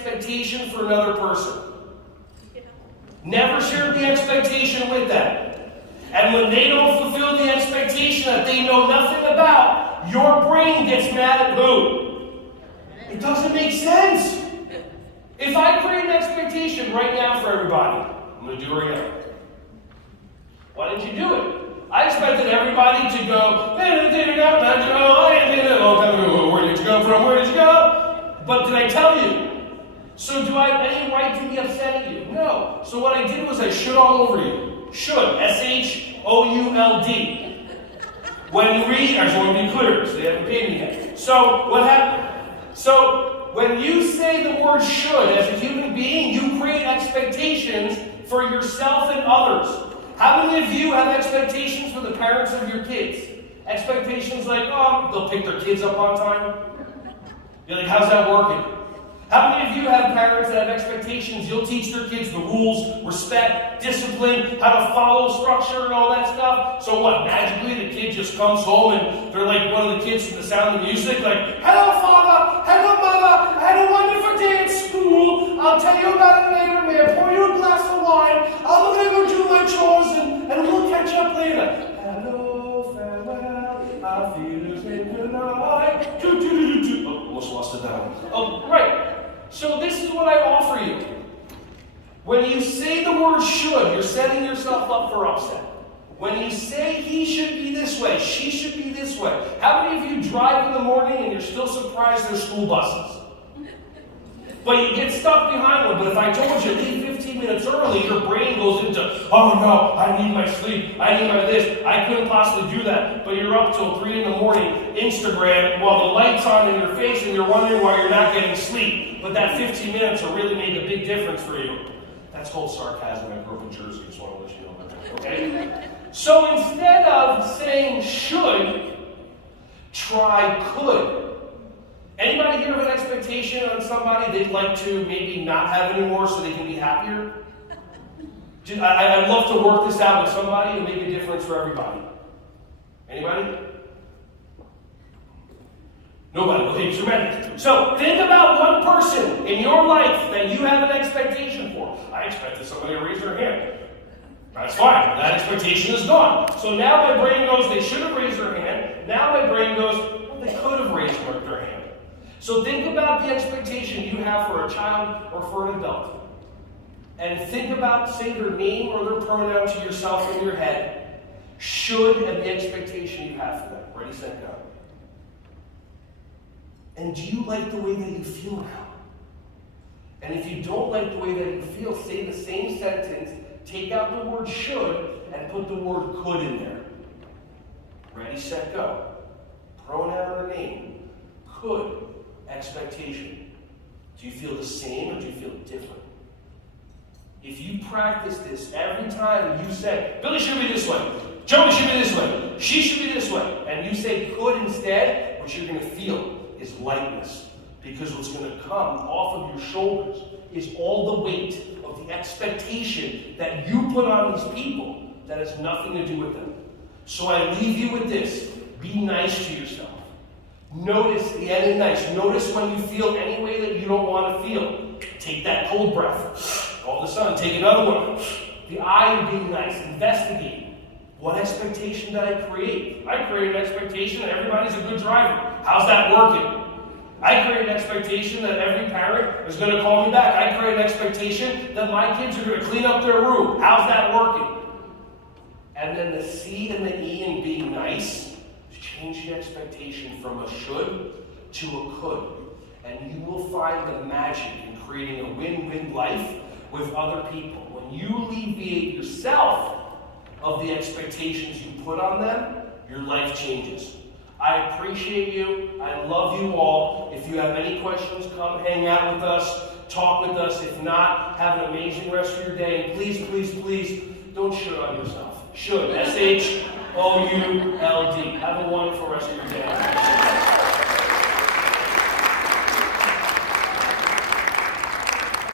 expectation for another person. Never share the expectation with them. And when they don't fulfill the expectation that they know nothing about, your brain gets mad at who? It doesn't make sense. If I create an expectation right now for everybody, I'm going to do it right now. Why didn't you do it? I expected everybody to go, where did you go from? Where did you go? But did I tell you? So do I have any right to be upset at you? No. So what I did was I should all over you. Should. S-H-O-U-L-D. When we, I just want to be clear, so they haven't paid me yet. So what happened? So when you say the word should as a human being, you create expectations for yourself and others. How many of you have expectations for the parents of your kids? Expectations like, oh, they'll pick their kids up on time. You're like, how's that working? How many of you have parents that have expectations you'll teach their kids the rules, respect, discipline, how to follow structure and all that stuff? So what, magically the kid just comes home and they're like one of the kids from The Sound of Music, like, hello father, hello mother, I had a wonderful day at school, I'll tell you about it later, may I pour you a glass of wine, I'm going to go do my chores and we'll catch up later. Hello, farewell, I feel the same tonight. Oh, almost lost it down. Oh, right. So this is what I offer you. When you say the word should, you're setting yourself up for upset. When you say he should be this way, she should be this way. How many of you drive in the morning and you're still surprised there's school buses? But you get stuck behind one. But if I told you leave 15 minutes early, your brain goes into, oh no, I need my sleep, I need my this. I couldn't possibly do that. But you're up till 3 in the morning, Instagram, while the light's on in your face and you're wondering why you're not getting sleep. But that 15 minutes will really make a big difference for you. That's called sarcasm. I grew up in Jersey, just want to let you know about that. Okay? So instead of saying should, try could. Anybody here have an expectation on somebody they'd like to maybe not have anymore so they can be happier? I'd love to work this out with somebody and make a difference for everybody. Anybody? Nobody. Okay, tremendous. So think about one person in your life that you have an expectation for. I expected somebody to raise their hand. That's fine. That expectation is gone. So now my brain goes, they should have raised their hand. Now my brain goes, well, they could have raised their hand. So think about the expectation you have for a child or for an adult. And think about, say their name or their pronoun to yourself in your head. Should and the expectation you have for them. Ready, set, go. And do you like the way that you feel now? And if you don't like the way that you feel, say the same sentence, take out the word should, and put the word could in there. Ready, set, go. Pronoun or name. Could. Expectation. Do you feel the same or do you feel different? If you practice this every time you say, Billy should be this way, Joey should be this way, she should be this way, and you say could instead, what you're going to feel is lightness. Because what's going to come off of your shoulders is all the weight of the expectation that you put on these people that has nothing to do with them. So I leave you with this. Be nice to yourself. Notice the end of nice. Notice when you feel any way that you don't want to feel. Take that cold breath. All of a sudden, take another one. The eye of being nice. Investigate. What expectation did I create? I created an expectation that everybody's a good driver. How's that working? I created an expectation that every parent is going to call me back. I created an expectation that my kids are going to clean up their room. How's that working? And then the C and the E in being nice, change the expectation from a should to a could. And you will find the magic in creating a win-win life with other people. When you alleviate yourself of the expectations you put on them, your life changes. I appreciate you. I love you all. If you have any questions, come hang out with us, talk with us. If not, have an amazing rest of your day. And please, please, please, don't should on yourself. Should. S-H-O-U-L-D. Have a wonderful rest of your day.